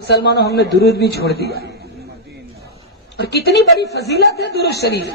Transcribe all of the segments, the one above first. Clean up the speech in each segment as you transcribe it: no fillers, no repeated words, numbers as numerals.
मुसलमानों हमने दुरूद भी छोड़ दिया। और कितनी बड़ी फजीलत है दुरूद शरीफ।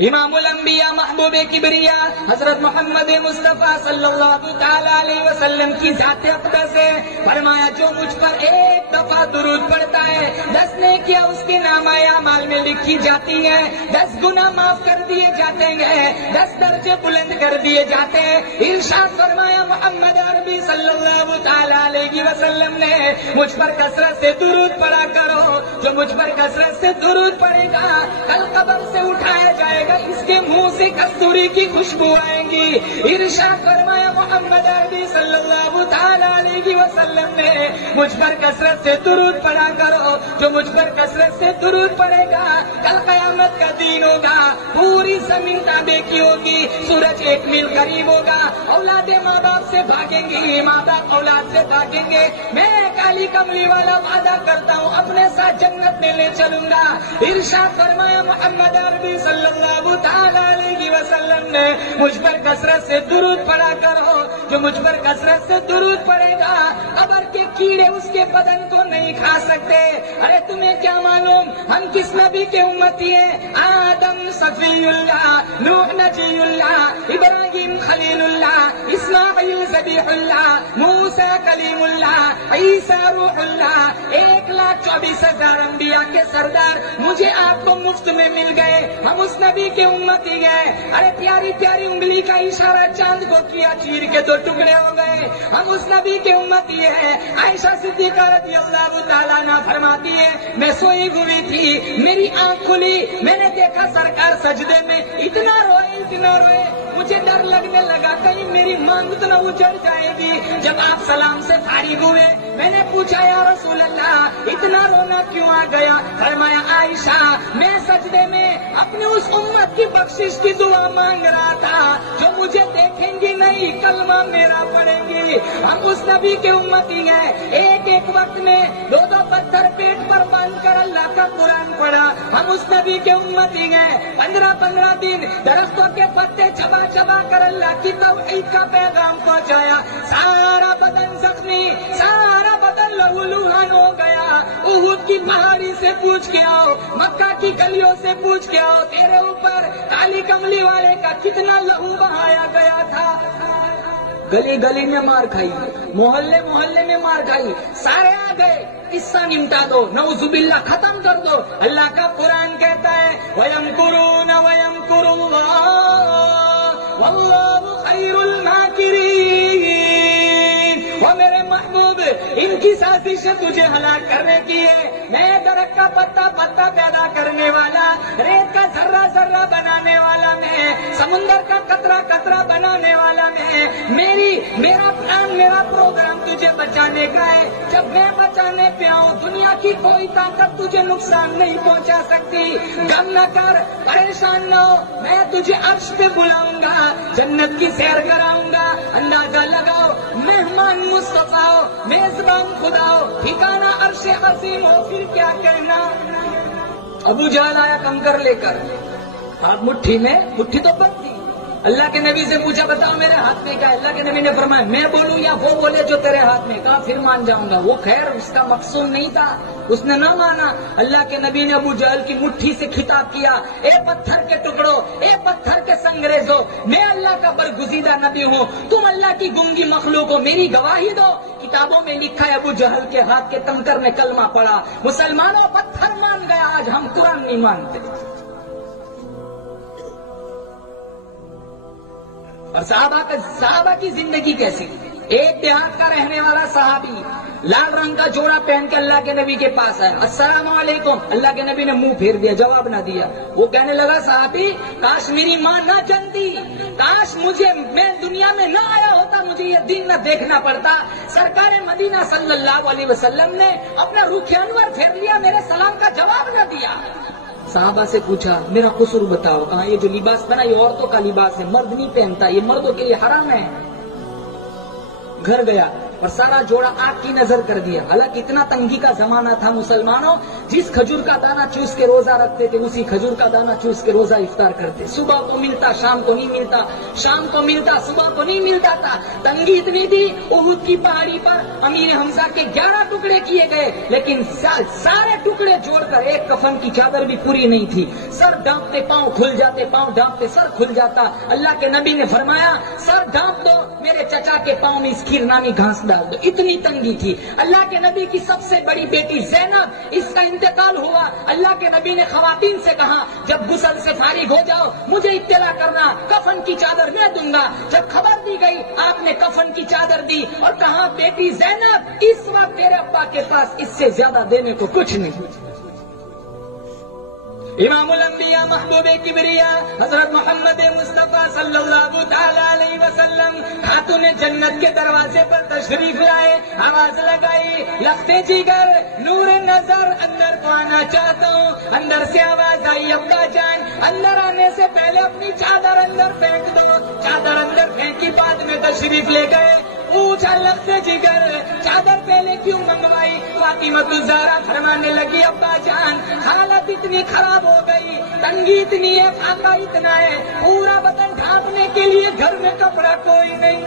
इमामुल अंबिया महबूबे किबरिया हजरत मोहम्मद मुस्तफा सल्लल्लाहु तआला अलैहि वसल्लम की जात अक़दस से फरमाया, जो मुझ पर एक दफा दुरूद पढ़ता है 10 नेकियां उसके नामाए अमाल में लिखी जाती है, 10 गुनाह माफ कर दिए जाते हैं, 10 दर्जे बुलंद कर दिए जाते हैं। इरशाद फरमाया मोहम्मद अरबी सल्लल्लाहु तआला अलैहि वसल्लम ने, मुझ पर कसरत से दुरूद पढ़ा करो। जो मुझ पर कसरत से दुरूद पढ़ेगा कल कब्र से उठाया जाएगा, इसके मुंह से कस्तूरी की खुशबू आएगी। इरशाद फरमाया मोहम्मद अरबी सल्लल्लाहु तआला अलैहि वसल्लम ने, मुझ पर कसरत से दुरूद पढ़ा करो। जो मुझ पर कसरत से दुरूद पढ़ेगा कल कयामत का दिन होगा, पूरी जमीन ताबे की होगी, सूरज 1 मील करीब होगा, औलादे माँ बाप से भागेंगी, माँ बाप औलाद से भागेंगे। मैं काली कमली वाला वादा करता हूँ अपने साथ जन्नत में ले चलूंगा। इरशाद फरमाया मोहम्मद अरबी सल्लल्लाहु तआला अलैहि वसल्लम ने, मुझ पर कसरत से दुरूद पढ़ा करो। जो मुझ पर कसरत से दुरूद पढ़ेगा कब्र के कीड़े उसके बदन को नहीं खा सकते। अरे तुम्हें क्या मालूम हम किस नबी के उम्मती हैं? आदम सफीउल्लाह, नूह नजीउल्लाह, इब्राहिम खलीलुल्लाह, इस्माइल ज़बीहुल्लाह, मूसा कलीमुल्लाह, ईसा रूहुल्लाह, 1,24,000 अंबिया के सरदार मुझे आपको मुफ्त में मिल गए। हम उस नबी के उम्मती गए। अरे प्यारी प्यारी उंगली का इशारा चांद को किया, चीर के 2 टुकड़े हो गए। हम उस नबी के उम्मती है। आयशा सिद्दीक़ा रज़ियल्लाहु ताला अन्हा फरमाती है, मैं सोई हुई थी, मेरी आंख खुली, मैंने देखा सरकार सजदे में इतना रोए, मुझे डर लगने लगा कहीं मेरी मांग तो न उजड़ जाएगी। जब आप सलाम से फारिग हुए मैंने पूछा, या रसूल अल्लाह इतना रोना क्यों आ गया? फरमाया, आयशा मैं सजदे में अपनी उस उम्मत की बख्शिश की दुआ मांग रहा था जो मुझे देखेंगी नहीं, कलमा मेरा पढ़ेंगी। हम उस नबी के उम्मती हैं। एक वक्त में 2 पत्थर पेट पर बांध कर अल्लाह का कुरान पढ़ा। हम उस नबी के उम्मती हैं। 15 दिन दरख्तों के पत्ते चबा कर अल्लाह की तौहीद का पैगाम पहुंचाया। सारा बदन जख्मी, सारा बदन लहूलुहान हो गया। उहुद की पहाड़ी से पूछ के आओ, मक्का की गलियों से पूछ के आओ, तेरे ऊपर काली कमली वाले का कितना लहू बहाया गया था। गली गली में मार खाई, मोहल्ले मोहल्ले में मार खाई, सारे आ गए, किस्सा निमटा दो, नऊजुबिल्लाह खत्म कर दो। अल्लाह का कुरान कहता है, वयमकुरून वयमकुरुल्लाह वल्लाहु खैरुल माकिरीन। वो मेरे महबूब, इनकी साजिश तुझे हलाक करने की है। मैं दरख्त का पत्ता पैदा करने वाला, रेत का जर्रा बनाने वाला मैं, समुंदर का कतरा बनाने वाला मैं। मेरा प्लान, मेरा प्रोग्राम तुझे बचाने का है। जब मैं बचाने पे आऊँ दुनिया की कोई ताकत तुझे नुकसान नहीं पहुँचा सकती। गम न कर, परेशान न हो, मैं तुझे अर्श पे बुलाऊंगा, जन्नत की सैर कराऊंगा। अंदाजा लगाओ, मेहमान मुस्तफा हो, मेजबान खुदा हो, ठिकाना अर्श अज़ीम हो, फिर क्या कहना। अबू जहल आया कंकर लेकर, हाथ मुट्ठी में, मुट्ठी तो बंद थी। अल्लाह के नबी से पूछा, बताओ मेरे हाथ में क्या है? अल्लाह के नबी ने फरमाया, मैं बोलूं या वो बोले जो तेरे हाथ में? कहा फिर मान जाऊंगा। वो खैर उसका मकसूद नहीं था, उसने न माना। अल्लाह के नबी ने अबू जहल की मुट्ठी से खिताब किया, ए पत्थर के टुकड़ों, ए पत्थर के संगरेजों, मैं अल्लाह का बरगुज़ीदा नबी हूँ, तुम अल्लाह की गुंगी मखलूक हो, मेरी गवाही दो। किताबों में लिखा है अबू जहल के हाथ के कंकर ने कलमा पढ़ा। मुसलमानों, पत्थर मान गया, आज हम कुरान नहीं मानते। और सहाबा की जिंदगी कैसी? एक देहात का रहने वाला सहाबी लाल रंग का जोड़ा पहन के अल्लाह के नबी के पास आया, अस्सलामु अलैकुम। अल्लाह के नबी ने मुंह फेर दिया, जवाब ना दिया। वो कहने लगा, साहबी काश मेरी माँ ना जानती, काश मैं दुनिया में ना आया होता, मुझे ये दिन न देखना पड़ता। सरकार मदीना सल्लल्लाहु अलैहि वसल्लम ने अपना रुख अनवर फेर लिया, मेरे सलाम का जवाब न दिया। साहबा से पूछा, मेरा कसूर बताओ। कहा, ये जो लिबास पहना ये औरतों का लिबास है, मर्द नहीं पहनता, ये मर्दों के लिए हराम है। घर गया, اور سارا جوڑا آگ کی نظر کر دیا. حالانکہ اتنا تنگی کا زمانہ تھا مسلمانوں, جس کھجور کا دانہ چوس کے روزہ رکھتے تھے اسی کھجور کا دانہ چوس کے روزہ افطار کرتے. صبح کو ملتا شام کو نہیں ملتا, شام کو ملتا صبح کو نہیں ملتا تھا. تنگی اتنی تھی احد کی پہاڑی پر امیر حمزہ کے 11 ٹکڑے کیے گئے, لیکن سارے ٹکڑے جوڑ کر ایک کفن کی چادر بھی پوری نہیں تھی. سر ڈانپتے پاؤں کھل جاتے, پاؤں ڈانپتے سر کھل جاتا. اللہ کے نبی نے فرمایا سر ڈانپ دو, میرے چچا کے پاؤں میں اس کھیر نامی گھاس ڈال دو. اتنی تنگی تھی. اللہ کے نبی کی سب سے بڑی بیٹی زینب, اس کا انتقال ہوا. اللہ کے نبی نے خواتین سے کہا جب غسل سے فارغ ہو جاؤ مجھے اطلاع کرنا, کفن کی چادر میں دوں گا. جب خبر دی گئی آپ نے کفن کی چادر دی اور کہا بیٹی زینب اس وقت تیرے ابا کے پاس اس سے زیادہ دینے کو کچھ نہیں. امام الانبیاء محبوب کبریا حضرت محمد مصطفیٰ صلی اللہ تعالی علیہ وسلم خاتون جنت کے دروازے پر تشریف لائے, آواز لگائی لختے جگر نور نظر اندر کو آنا چاہتا ہوں. اندر سے آواز آئی ابا جان اندر آنے سے پہلے اپنی چادر اندر پھینک دو. چادر اندر پھینکی بعد میں تشریف لے گئے. پوچھا لختے جگر چادر پہلے کیوں منگوائی؟ فاطمہ الزہرا فرمانے لگی ابا جان حالت اتنی خراب ہو گئی, تنگی اتنی ہے, فاقہ اتنا ہے, پورا بدن ڈھانپنے کے لیے گھر میں کپڑا کوئی نہیں.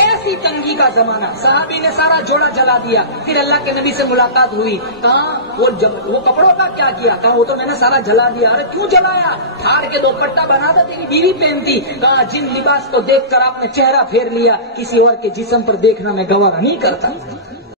ایسی تنگی کا زمانہ. صحابی نے سارا جوڑا جلا دیا. پھر اللہ کے نبی سے ملاقات ہوئی, کہا وہ کپڑوں کا کیا کیا؟ کہا وہ تو میں نے سارا جلا دیا. ارے کیوں جلایا؟ پھاڑ کے دوپٹہ بنا تھا تیری بیوی پہنتی. کہا جن لباس کو دیکھ کر آپ نے چہرہ پھیر لیا کسی اور کے جسم پر دیکھنا میں گوارا نہیں کرتا.